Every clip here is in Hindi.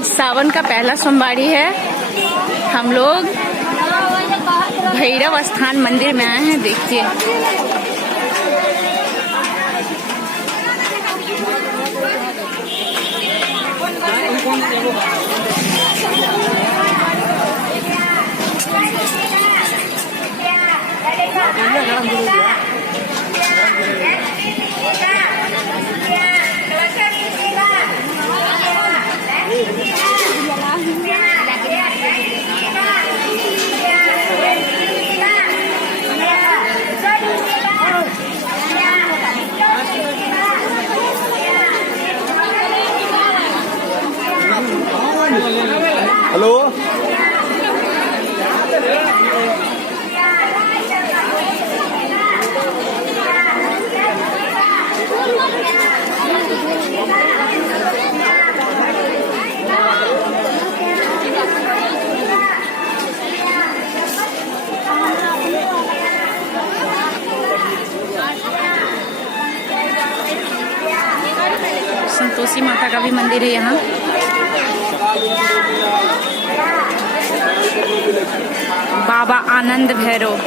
आज सावन का पहला सोमवारी है। हम लोग भैरव स्थान मंदिर में आए हैं। देखिए हेलो संतोषी माता का भी मंदिर है यहाँ। बाबा आनंद भैरव।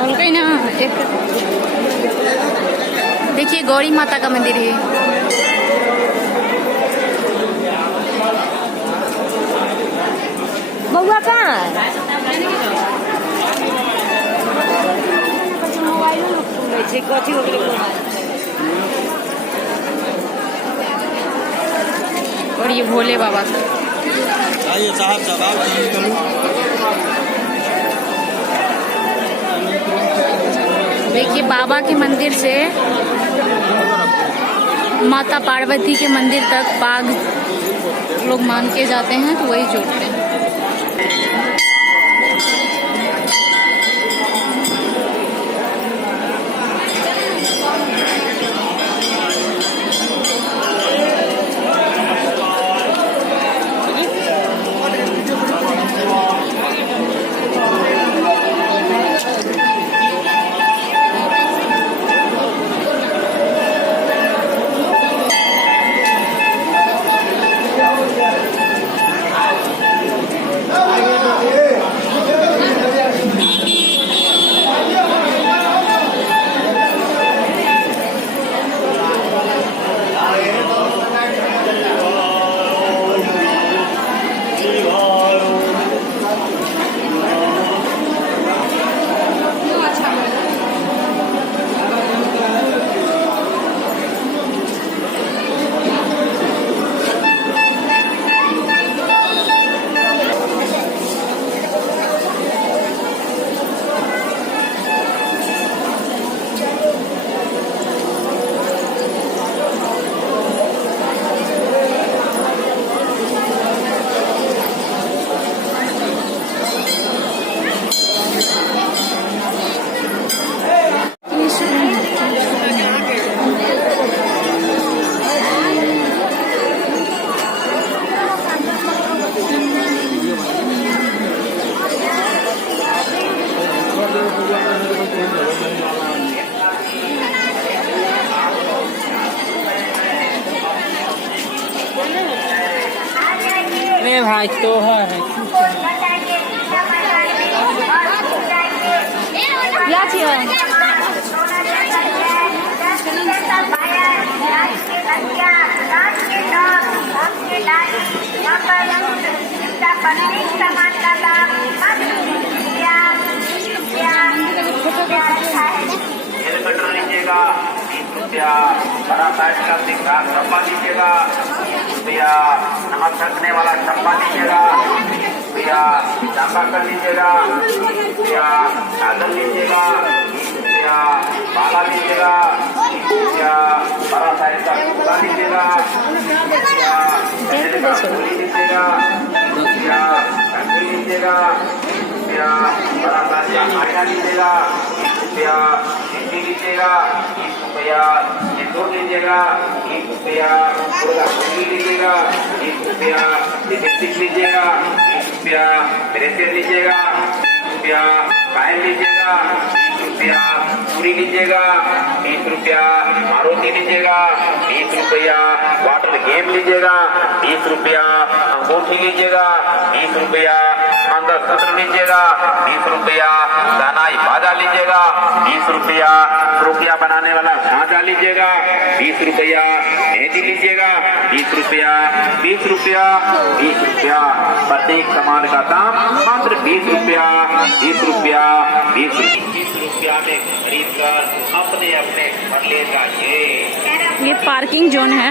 और कहीं ना एक देखिए गौरी माता का मंदिर है। बउआ कहाँ और ये भोले बाबा का। आइए साहब देखिए बाबा के मंदिर से माता पार्वती के मंदिर तक बाघ लोग मान के जाते हैं, तो वही जोड़ते हैं। भाई तो है क्या चाहिए बड़ा साइज का सिक्का डब्बा दीजिएगा भैया। नमक रखने वाला डब्बा दीजिएगा भैया। डब्बा कर लीजिएगा भैया। चादर लीजिएगा भैया। माला लीजिएगा, 20 रुपया। बड़ा साइज का झोला लीजिएगा, 20 रुपया। गजरे का फूल लीजिएगा, 20 रुपया। कंघी लीजिएगा, 20 रुपया। बड़ा साइज का आईना लीजिएगा, 20 रुपया। सिंधी लीजिएगा, 20 रुपया। सिंदूर लीजिएगा, 20 रुपया। दुर्गा फूल लीजिएगा, 20 रुपया। लिपस्टिक लीजिएगा, 20 रुपया। ब्रेसलेट लीजिएगा, 20 रुपया। पायल लीजिएगा, 20 रुपया। चूड़ी लीजिएगा, 20 रुपया। मारुति लीजिएगा, 20 रुपया। वाटर गेम लीजिएगा, 20 रुपया। अंगूठी लीजिएगा, 20 रुपया। मंगलसूत्र लीजिएगा, 20 रुपया। शहनाई बाजा लीजिएगा, 20 रुपया। रुपया बनाने वाला झांझा लीजिएगा, 20 रुपया। मेहंदी लीजिएगा, 20 रुपया। 20 रुपया, 20 रुपया। प्रत्येक सामान का दाम मात्र 20 रुपया, 20 रुपया, 20 रुपया में खरीद कर अपने अपने घर ले जाइए। ये पार्किंग जोन है।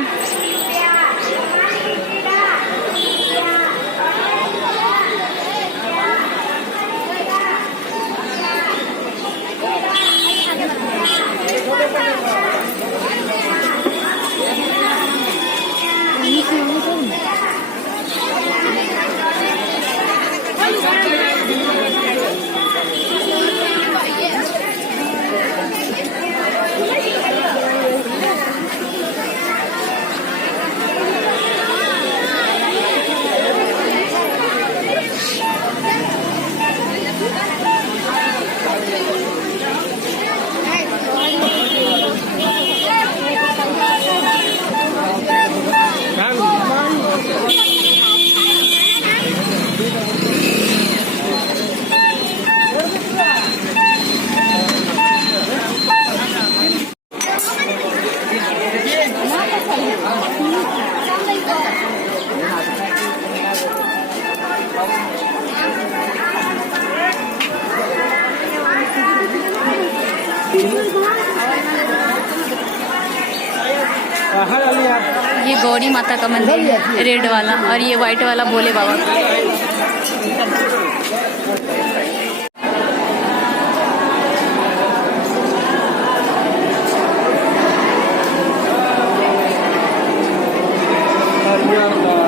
ये गौरी माता का मंदिर है, रेड वाला, और ये व्हाइट वाला भोले बाबा का। हरियर